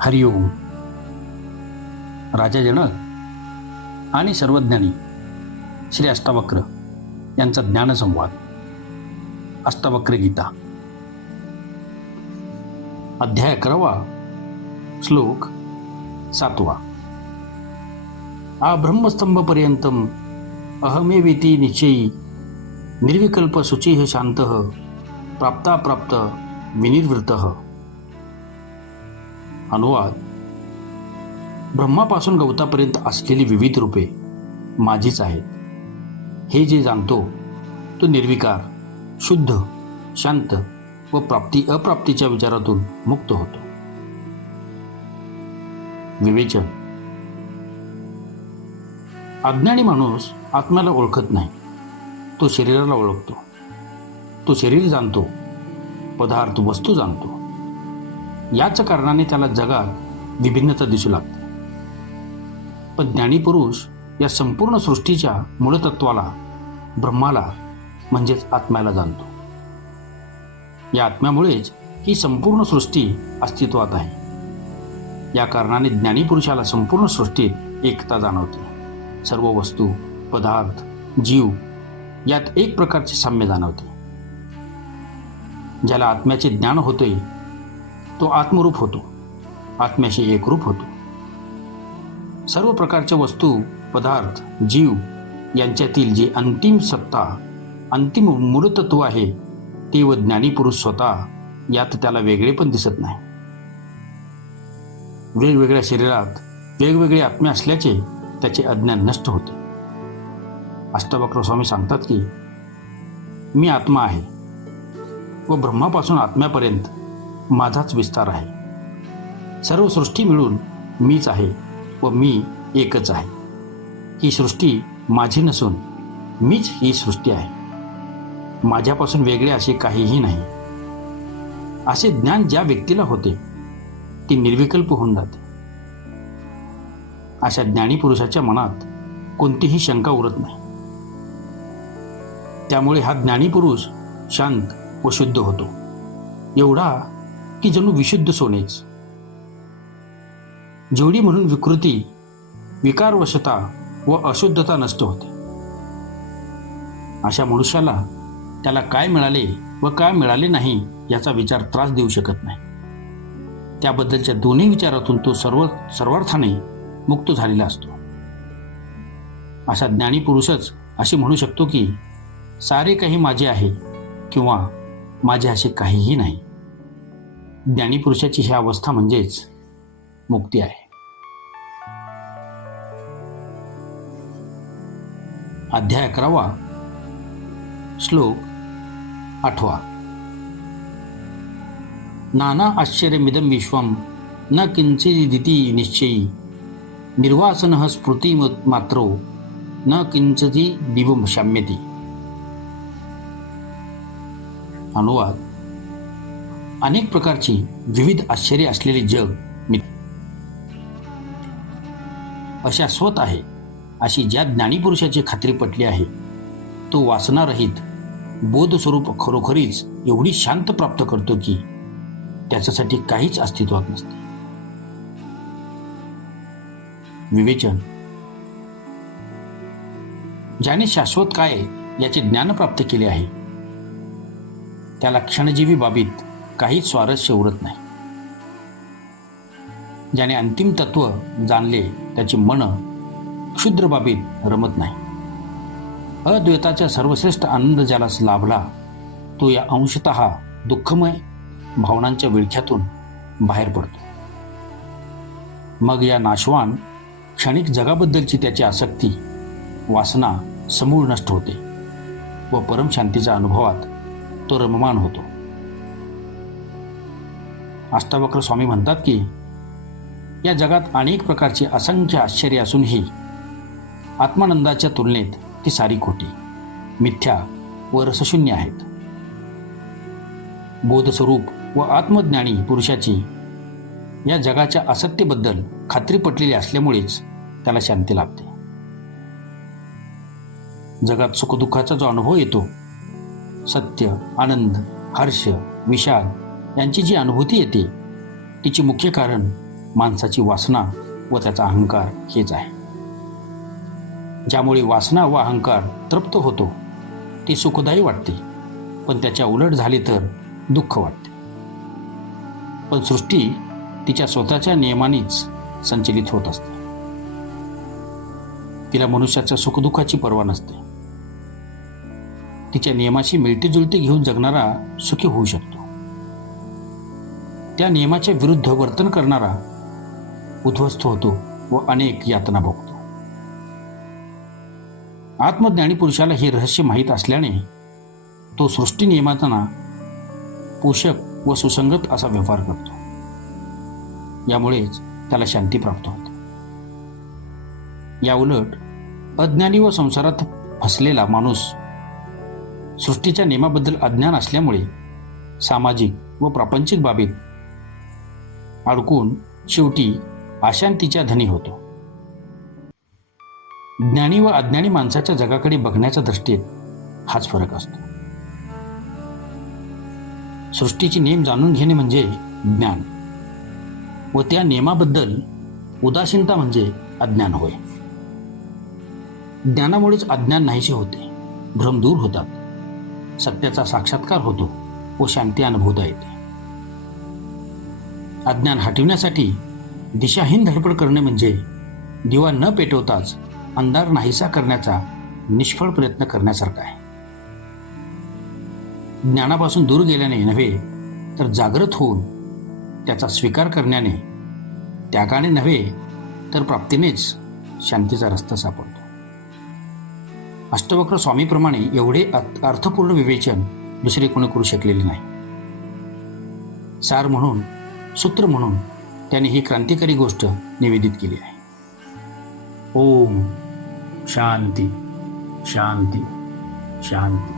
हरिओम राजा जनक आणि सर्वज्ञानी श्री अष्टावक्र यांचा ज्ञानसंवाद. अष्टावक्र गीता. अध्याय अकरावा श्लोक सातवा. आ ब्रह्मस्तंभपर्यंतम अहमेवेती निश्चयी निर्विकल्प शुचिः शांत प्राप्ताप्राप्त विनिर्वृत्त. अनुवाद. ब्रह्मापासून गवतापर्यंत असलेली विविध रूपे माझीच आहेत. हे जे जाणतो तो निर्विकार शुद्ध शांत व प्राप्ती अप्राप्तीच्या विचारातून मुक्त होतो. विवेचन. अज्ञानी माणूस आत्म्याला ओळखत नाही. तो शरीराला ओळखतो. तो शरीर जाणतो पदार्थ वस्तू जाणतो. याच कारणाने त्याला जगात विभिन्नता दिसू लागते. पण ज्ञानीपुरुष या संपूर्ण सृष्टीच्या मूळतत्वाला ब्रह्माला म्हणजेच आत्म्याला जाणतो. या आत्म्यामुळेच ही संपूर्ण सृष्टी अस्तित्वात आहे. या कारणाने ज्ञानीपुरुषाला संपूर्ण सृष्टीत एकता जाणवते. सर्व वस्तू पदार्थ जीव यात एक प्रकारचे साम्य जाणवते. ज्याला आत्म्याचे ज्ञान होते तो आत्मरूप होतो आत्म्याशी एकरूप होतो. सर्व प्रकारच्या वस्तू पदार्थ जीव यांच्यातील जे अंतिम सत्ता अंतिम मूलतत्व आहे ते व ज्ञानी पुरुष स्वतः यात त्याला वेगळे पण दिसत नाही. वेगवेगळ्या शरीरात वेगवेगळे आत्मे असल्याचे त्याचे अज्ञान नष्ट होते. अष्टवक्र स्वामी सांगतात की मी आत्मा आहे. व ब्रह्मापासून आत्म्यापर्यंत माझाच विस्तार आहे. सर्व सृष्टी मिळून मीच आहे व मी एकच आहे. ही सृष्टी माझी नसून मीच ही सृष्टी आहे. माझ्यापासून वेगळे असे काहीही नाही. असे ज्ञान ज्या व्यक्तीला होते ती निर्विकल्प होऊन जाते. अशा ज्ञानी पुरुषाच्या मनात कोणतीही शंका उरत नाही. त्यामुळे हा ज्ञानी पुरुष शांत व शुद्ध होतो. एवढा की जणू विशुद्ध सोनेच. जेवढी म्हणून विकृती विकारवशता व अशुद्धता नष्ट होते. अशा मनुष्याला त्याला काय मिळाले व काय मिळाले नाही याचा विचार त्रास देऊ शकत नाही. त्याबद्दलच्या दोन्ही विचारातून तो सर्व सर्वार्थाने मुक्त झालेला असतो. असा ज्ञानी पुरुषच असे म्हणू शकतो की सारे काही माझे आहे किंवा माझे असे काहीही नाही. ज्ञानीपुरुषाची ही अवस्था म्हणजेच मुक्ती आहे. अध्याय अकरावा. श्लोक आठवा. नाना आश्चर्यमिदं विश्वं न किंचिदिति निश्चयी। निर्वासन स्फृती मात्रो न किंचती दिवम शाम्यती। अनुवाद अनेक प्रकारची विविध आश्चर्य असलेले जग मी अशाश्वत आहे अशी ज्या ज्ञानीपुरुषाची खात्री पटली आहे तो वासनारहित बोधस्वरूप खरोखरीच एवढी शांत प्राप्त करतो की त्याच्यासाठी काहीच अस्तित्वात नसते. विवेचन. ज्याने शाश्वत काय याचे ज्ञान प्राप्त केले आहे त्याला क्षणजीवी बाबीत काहीच स्वारस्य उरत नाही. ज्याने अंतिम तत्व जाणले त्याचे मन क्षुद्र बाबीत रमत नाही. अद्वैताचा सर्वश्रेष्ठ आनंद ज्याला लाभला तो या अंशत दुःखमय भावनांच्या विळख्यातून बाहेर पडतो. मग या नाशवान क्षणिक जगाबद्दलची त्याची आसक्ती वासना समूळ नष्ट होते व परमशांतीच्या अनुभवात तो रममान होतो. अष्टावक्र स्वामी म्हणतात की या जगात अनेक प्रकारची असंख्य आश्चर्य असूनही आत्मानंदाच्या तुलनेत ती सारी खोटी मिथ्या व रसशून्य आहेत. बोधस्वरूप व आत्मज्ञानी पुरुषाची या जगाच्या असत्यबद्दल खात्री पटलेली असल्यामुळेच त्याला शांती लाभते. जगात सुखदुःखाचा जो अनुभव येतो सत्य आनंद हर्ष विषाद यांची जी अनुभूती येते तिचे मुख्य कारण माणसाची वासना व त्याचा अहंकार हेच आहे. ज्यामुळे वासना व अहंकार तृप्त होतो ते सुखदायी वाटते पण त्याच्या उलट झाले तर दुःख वाटते. पण सृष्टी तिच्या स्वतःच्या नियमानेच संचलित होत असते. तिला मनुष्याच्या सुखदुःखाची पर्वा नसते. तिच्या नियमाशी मिळतीजुळती घेऊन जगणारा सुखी होऊ शकतो. त्या नियमाच्या विरुद्ध वर्तन करणारा उद्ध्वस्त होतो व अनेक यातना भोगतो. आत्मज्ञानी पुरुषाला हे रहस्य माहीत असल्याने तो सृष्टी नियमांना पोषक व सुसंगत असा व्यवहार करतो. यामुळेच त्याला शांती प्राप्त होते. या उलट अज्ञानी व संसारात फसलेला माणूस सृष्टीच्या नियमाबद्दल अज्ञान असल्यामुळे सामाजिक व प्रापंचिक बाबीत अडकून शेवटी अशांतीच्या धनी होतो. ज्ञानी व अज्ञानी माणसाच्या जगाकडे बघण्याच्या दृष्टीत हाच फरक असतो. सृष्टीचे नियम जाणून घेणे म्हणजे ज्ञान व त्या नियमाबद्दल उदासीनता म्हणजे अज्ञान होय. ज्ञानामुळेच अज्ञान नाहीसे होते भ्रम दूर होतात. सत्याचा साक्षात्कार होतो व शांती अनुभवता येते अज्ञान हटविण्यासाठी दिशाहीन धडपड करणे म्हणजे दिवा न पेटवताच अंधार नाहीसा करण्याचा निष्फळ प्रयत्न करण्यासारखा आहे. ज्ञानापासून दूर गेल्याने नव्हे तर जागृत होऊन त्याचा स्वीकार करण्याने त्यागाने नव्हे तर प्राप्तीनेच शांतीचा रस्ता सापडतो. अष्टवक्र स्वामीप्रमाणे एवढे अर्थपूर्ण विवेचन दुसरे कोणी करू शकलेले नाही. सार म्हणून सूत्र म्हणून त्याने ही क्रांतिकारी गोष्ट निवेदित केली आहे. ओम शांती शांती शांती.